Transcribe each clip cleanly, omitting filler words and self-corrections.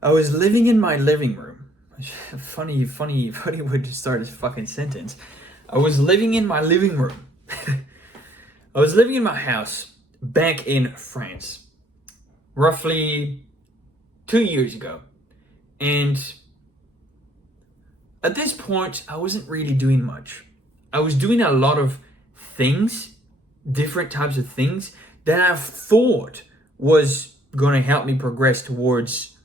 I was living in my living room. Funny way to start this fucking sentence. I was living in my living room. I was living in my house back in France, roughly 2 years ago. And at this point, I wasn't really doing much. I was doing a lot of things, different types of things that I thought was going to help me progress towards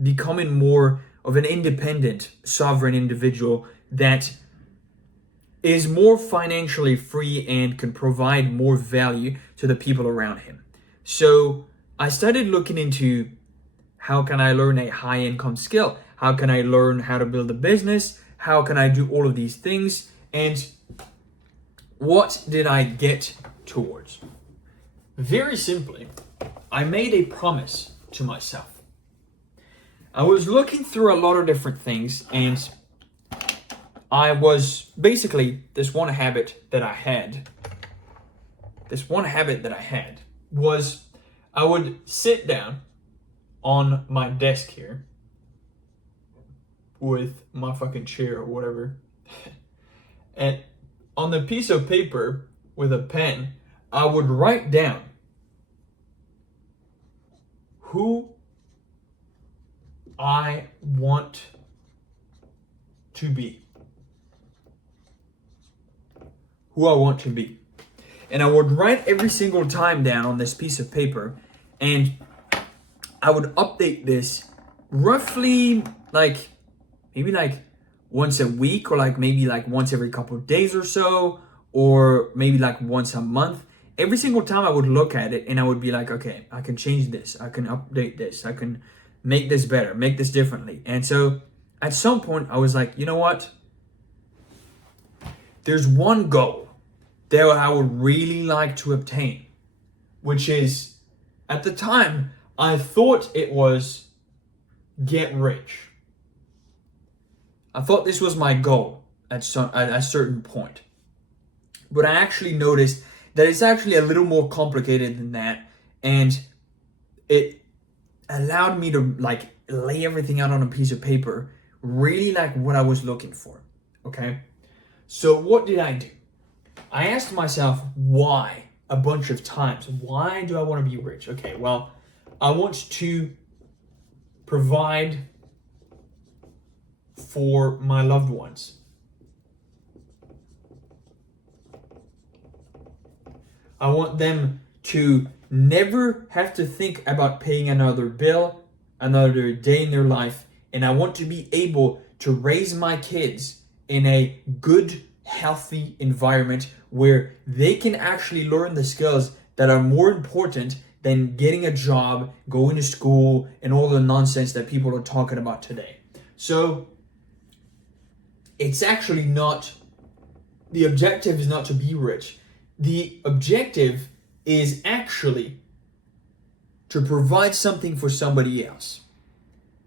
becoming more of an independent, sovereign individual that is more financially free and can provide more value to the people around him. So I started looking into how can I learn a high income skill? How can I learn how to build a business? How can I do all of these things? And what did I get towards? Very simply, I made a promise to myself. I was looking through a lot of different things, and I was basically this one habit that I had was I would sit down on my desk here with my fucking chair or whatever, and on the piece of paper with a pen, I would write down who I want to be. Who I want to be. And I would write every single time down on this piece of paper, and I would update this roughly maybe once a week, or maybe once every couple of days or so, or maybe once a month. Every single time I would look at it and I would be like, okay, I can change this, I can update this, I can make this better, make this differently. And so at some point I was like, you know what? There's one goal that I would really like to obtain, which is, at the time, I thought it was get rich. I thought this was my goal at a certain point. But I actually noticed that it's actually a little more complicated than that, and it allowed me to lay everything out on a piece of paper, really what I was looking for. Okay? So what did I do? I asked myself why a bunch of times. Why do I want to be rich? Okay, well, I want to provide for my loved ones. I want them to never have to think about paying another bill, another day in their life, and I want to be able to raise my kids in a good, healthy environment where they can actually learn the skills that are more important than getting a job, going to school, and all the nonsense that people are talking about today. So it's actually not, the objective is not to be rich. The objective is actually to provide something for somebody else.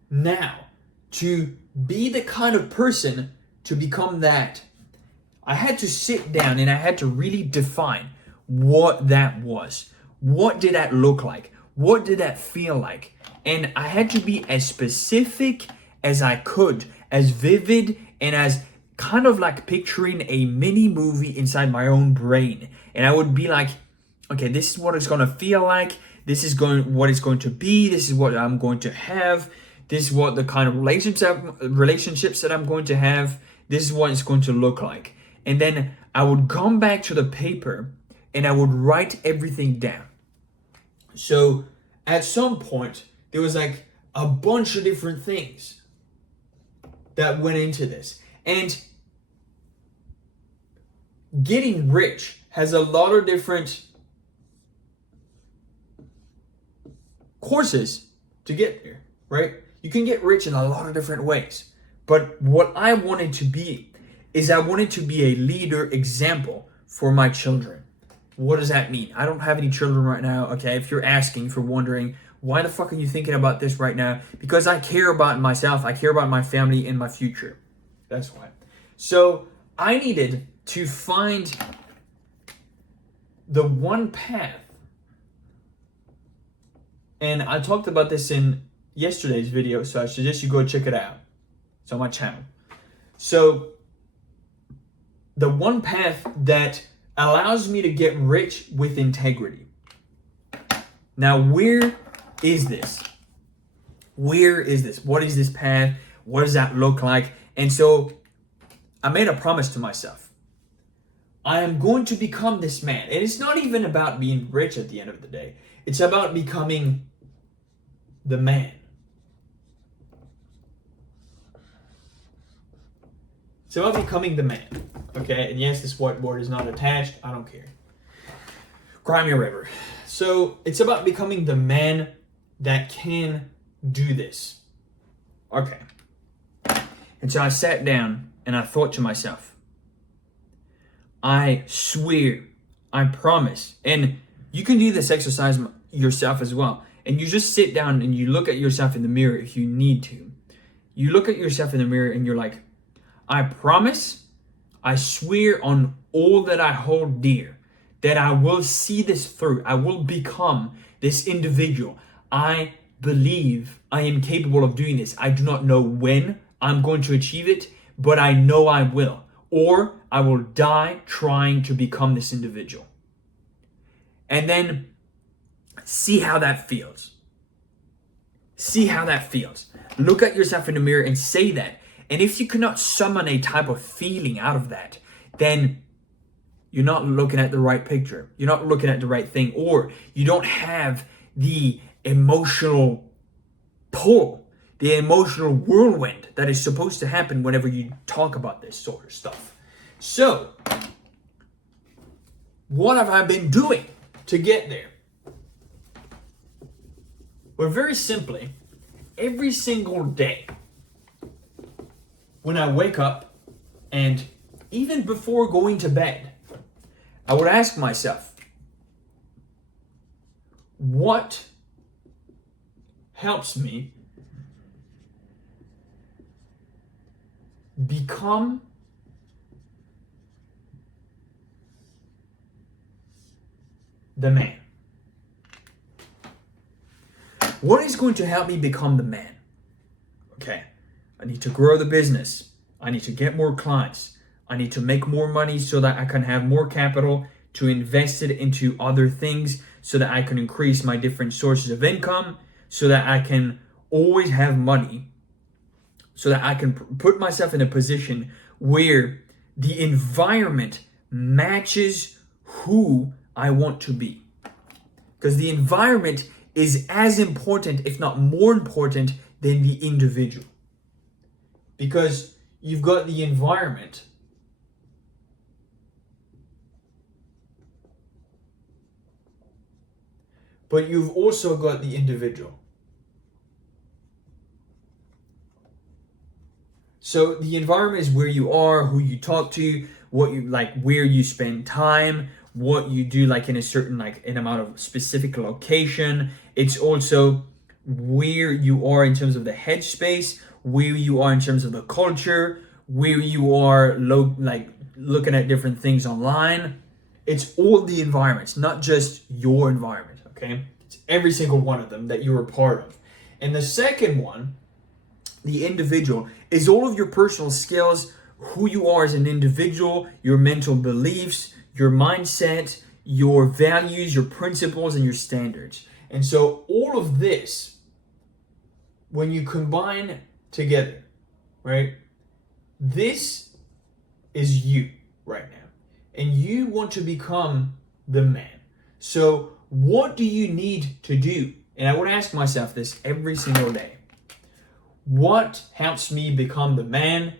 Now, to be the kind of person to become that, I had to sit down and I had to really define what that was. What did that look like? What did that feel like? And I had to be as specific as I could, as vivid, and as kind of picturing a mini movie inside my own brain. And I would be like, okay, this is what it's going to feel like. This is what it's going to be. This is what I'm going to have. This is what the kind of relationships that I'm going to have. This is what it's going to look like. And then I would come back to the paper and I would write everything down. So at some point, there was a bunch of different things that went into this. And getting rich has a lot of different courses to get there, right? You can get rich in a lot of different ways. But what I wanted to be is I wanted to be a leader example for my children. What does that mean? I don't have any children right now, okay? If you're asking, if you're wondering, why the fuck are you thinking about this right now? Because I care about myself, I care about my family and my future. That's why. So I needed to find the one path. And I talked about this in yesterday's video, so I suggest you go check it out. It's on my channel. So the one path that allows me to get rich with integrity. Now, where is this? Where is this? What is this path? What does that look like? And so I made a promise to myself. I am going to become this man. And it's not even about being rich at the end of the day. It's about becoming the man. It's about becoming the man. Okay? And yes, this whiteboard is not attached. I don't care. Cry me a river. So it's about becoming the man that can do this. Okay. And so I sat down and I thought to myself, I swear, I promise, and you can do this exercise yourself as well. And you just sit down and you look at yourself in the mirror if you need to. You look at yourself in the mirror and you're like, I promise, I swear on all that I hold dear, that I will see this through. I will become this individual. I believe I am capable of doing this. I do not know when I'm going to achieve it, but I know I will. Or I will die trying to become this individual. And then see how that feels. See how that feels. Look at yourself in the mirror and say that. And if you cannot summon a type of feeling out of that, then you're not looking at the right picture. You're not looking at the right thing. Or you don't have the emotional pull, the emotional whirlwind that is supposed to happen whenever you talk about this sort of stuff. So, what have I been doing to get there? Well, very simply, every single day, when I wake up, and even before going to bed, I would ask myself, what helps me become the man? What is going to help me become the man? Okay, I need to grow the business. I need to get more clients. I need to make more money so that I can have more capital to invest it into other things so that I can increase my different sources of income, so that I can always have money, so that I can put myself in a position where the environment matches who I want to be. Because the environment is as important, if not more important, than the individual. Because you've got the environment, but you've also got the individual. So the environment is where you are, who you talk to, what you like, where you spend time, what you do like in a certain like an amount of specific location. It's also where you are in terms of the headspace, where you are in terms of the culture, where you are looking at different things online. It's all the environments, not just your environment, okay? It's every single one of them that you're a part of. And the second one, the individual, is all of your personal skills, who you are as an individual, your mental beliefs, your mindset, your values, your principles, and your standards. And so all of this, when you combine together, right, this is you right now. And you want to become the man. So what do you need to do? And I would ask myself this every single day. What helps me become the man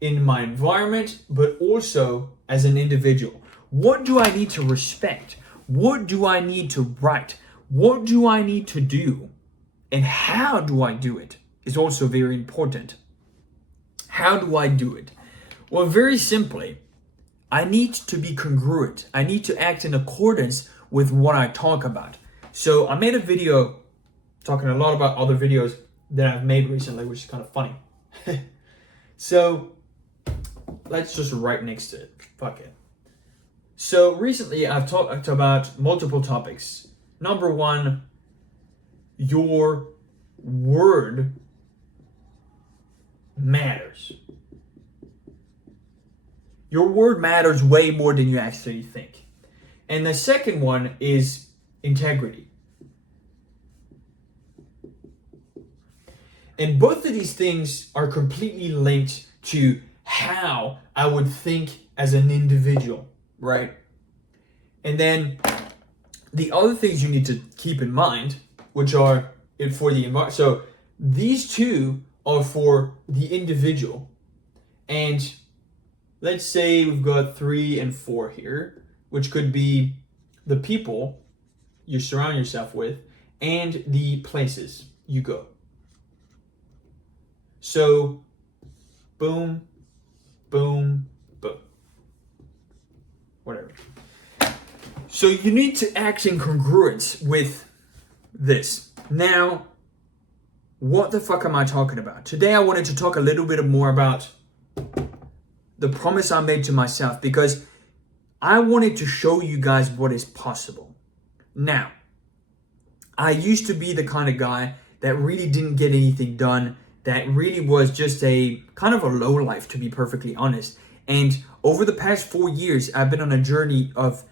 in my environment, but also as an individual? What do I need to respect? What do I need to write? What do I need to do? And how do I do it is also very important. How do I do it? Well, very simply, I need to be congruent. I need to act in accordance with what I talk about. So I made a video talking a lot about other videos that I've made recently, which is kind of funny. So let's just write next to it. Fuck it. So recently I've talked about multiple topics. Number one, your word matters. Your word matters way more than you actually think. And the second one is integrity. And both of these things are completely linked to how I would think as an individual, right? And then the other things you need to keep in mind, which are for the environment. So these two are for the individual. And let's say we've got 3 and 4 here, which could be the people you surround yourself with and the places you go. So, boom, boom, boom. Whatever. So you need to act in congruence with this. Now, what the fuck am I talking about? Today I wanted to talk a little bit more about the promise I made to myself, because I wanted to show you guys what is possible. Now, I used to be the kind of guy that really didn't get anything done, that really was just a kind of a low life, to be perfectly honest. And over the past 4 years, I've been on a journey of,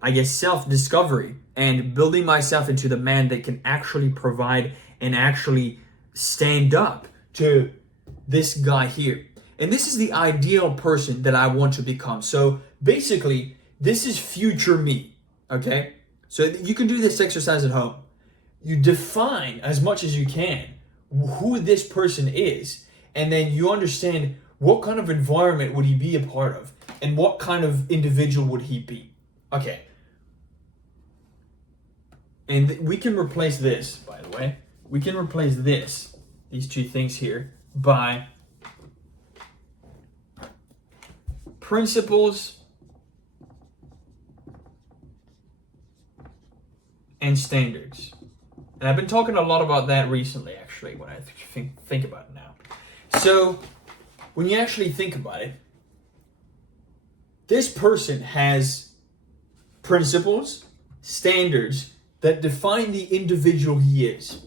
I guess, self-discovery and building myself into the man that can actually provide and actually stand up to this guy here. And this is the ideal person that I want to become. So basically, this is future me, okay? So you can do this exercise at home. You define as much as you can who this person is, and then you understand what kind of environment would he be a part of, and what kind of individual would he be. Okay. And we can replace this, by the way. We can replace these two things here, by principles and standards. And I've been talking a lot about that recently, actually, when I think about it now. So, when you actually think about it, this person has principles, standards that define the individual he is.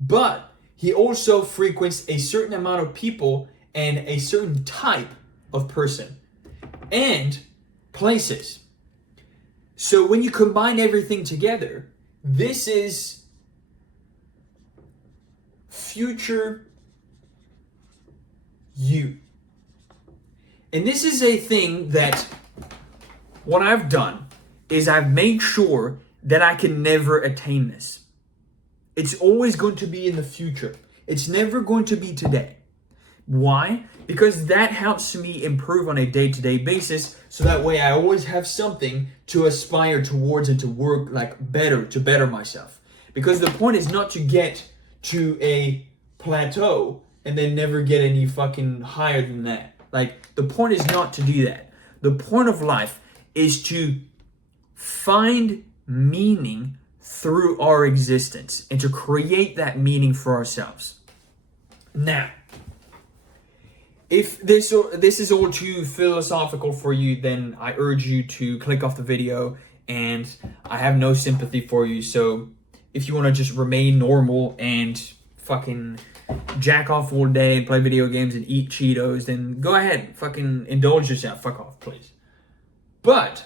But he also frequents a certain amount of people and a certain type of person and places. So when you combine everything together, this is future you. And this is a thing that what I've done is I've made sure that I can never attain this. It's always going to be in the future. It's never going to be today. Why? Because that helps me improve on a day-to-day basis, so that way I always have something to aspire towards and to work like better, to better myself. Because the point is not to get to a plateau and then never get any fucking higher than that. Like, the point is not to do that. The point of life is to find meaning through our existence and to create that meaning for ourselves. Now, if this is all too philosophical for you, then I urge you to click off the video, and I have no sympathy for you. So if you want to just remain normal and fucking jack off all day and play video games and eat Cheetos, then go ahead, fucking indulge yourself. Fuck off, please. But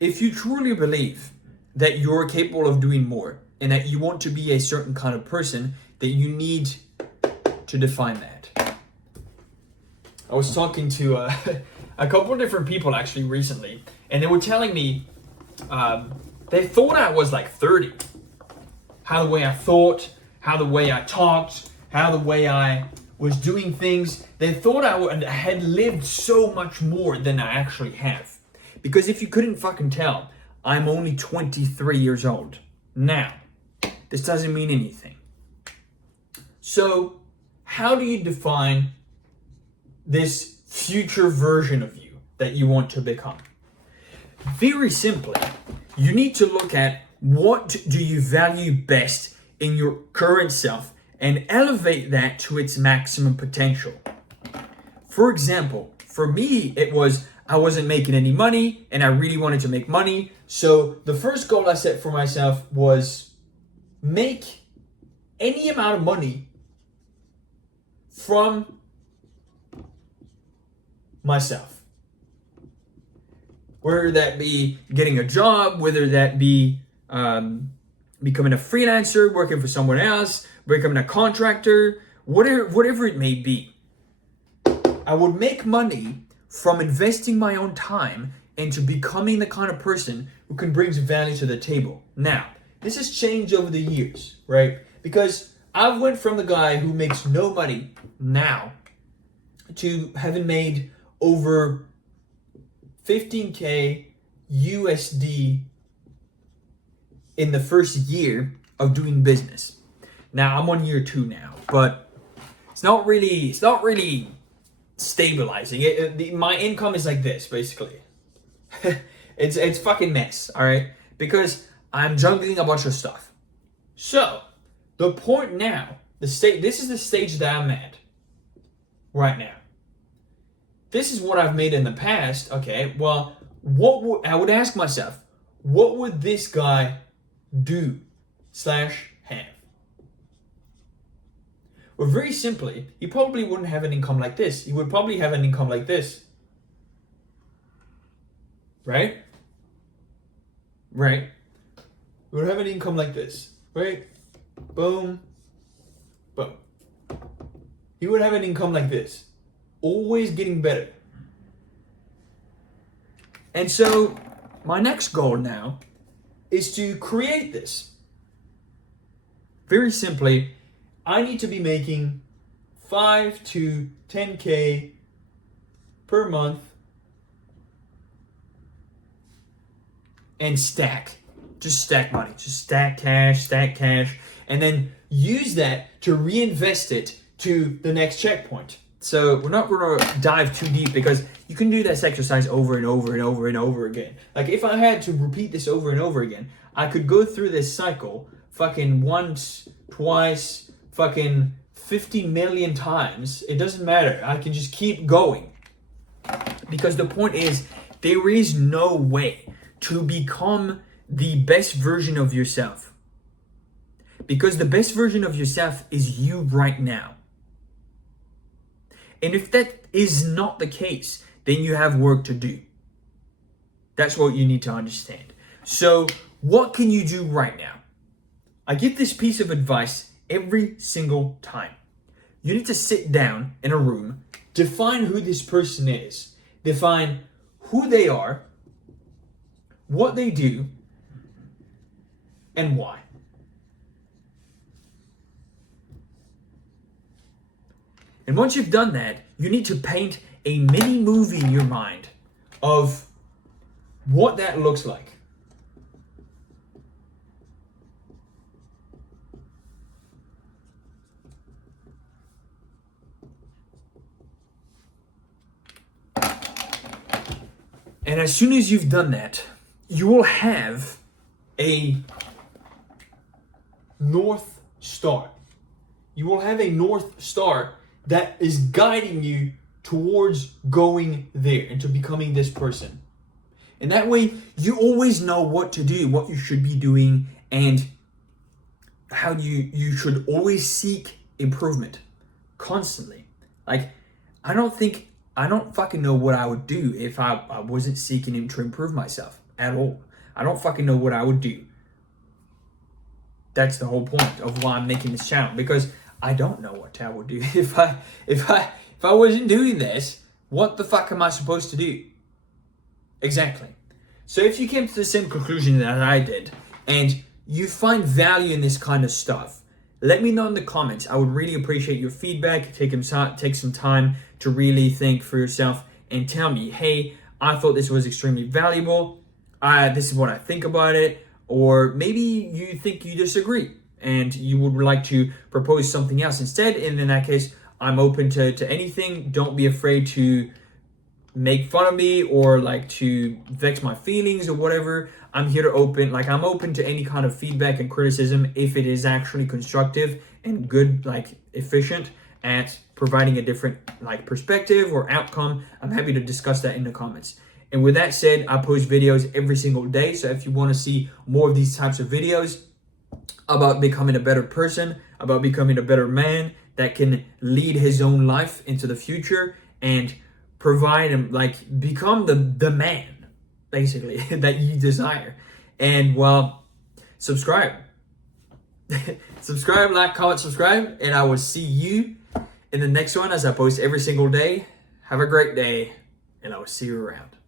if you truly believe that you're capable of doing more and that you want to be a certain kind of person, that you need to define that. I was talking to a couple of different people actually recently, and they were telling me they thought I was like 30. How the way I thought, how the way I talked, how the way I was doing things. They thought I had lived so much more than I actually have. Because if you couldn't fucking tell, I'm only 23 years old. Now, this doesn't mean anything. So, how do you define this future version of you that you want to become? Very simply, you need to look at what do you value best in your current self and elevate that to its maximum potential. For example, for me, it was I wasn't making any money and I really wanted to make money. So the first goal I set for myself was make any amount of money from myself. Whether that be getting a job, whether that be becoming a freelancer, working for someone else, becoming a contractor, whatever it may be. I would make money from investing my own time into becoming the kind of person who can bring value to the table. Now, this has changed over the years, right? Because I've went from the guy who makes no money now to having made over 15K USD in the first year of doing business. Now I'm on year 2 now, but it's not really stabilizing. My income is like this, basically. it's fucking mess, all right? Because I'm juggling a bunch of stuff. So the point now, this is the stage that I'm at right now. This is what I've made in the past. Okay, well, I would ask myself, what would this guy do / have? Well, very simply, he probably wouldn't have an income like this. He would probably have an income like this. Right? Right. He would have an income like this. Right? Boom. Boom. He would have an income like this. Always getting better. And so, my next goal now is to create this. Very simply, I need to be making 5 to 10K per month and stack. Just stack money. Just stack cash, and then use that to reinvest it to the next checkpoint. So we're not going to dive too deep because you can do this exercise over and over and over and over again. Like if I had to repeat this over and over again, I could go through this cycle fucking once, twice, fucking 50 million times. It doesn't matter. I can just keep going. Because the point is, there is no way to become the best version of yourself. Because the best version of yourself is you right now. And if that is not the case, then you have work to do. That's what you need to understand. So, what can you do right now? I give this piece of advice every single time. You need to sit down in a room, define who this person is, define who they are, what they do, and why. And once you've done that, you need to paint a mini movie in your mind of what that looks like. And as soon as you've done that, you will have a North Star. You will have a North Star that is guiding you towards going there and to becoming this person. And that way, you always know what to do, what you should be doing, and how you should always seek improvement constantly. Like, I don't fucking know what I would do if I wasn't seeking to improve myself at all. I don't fucking know what I would do. That's the whole point of why I'm making this channel, because I don't know what I would do if I wasn't doing this. What the fuck am I supposed to do? Exactly. So if you came to the same conclusion that I did, and you find value in this kind of stuff, let me know in the comments. I would really appreciate your feedback. Take some time to really think for yourself and tell me, hey, I thought this was extremely valuable. This is what I think about it. Or maybe you think you disagree and you would like to propose something else instead. And in that case, I'm open to anything. Don't be afraid to make fun of me or like to vex my feelings or whatever. I'm here to I'm open to any kind of feedback and criticism if it is actually constructive and good, like efficient at providing a different like perspective or outcome. I'm happy to discuss that in the comments. And with that said, I post videos every single day. So if you want to see more of these types of videos, about becoming a better person, about becoming a better man that can lead his own life into the future and provide him, like, become the man, basically, that you desire. And well, subscribe. Subscribe, like, comment, subscribe, and I will see you in the next one as I post every single day. Have a great day, and I will see you around.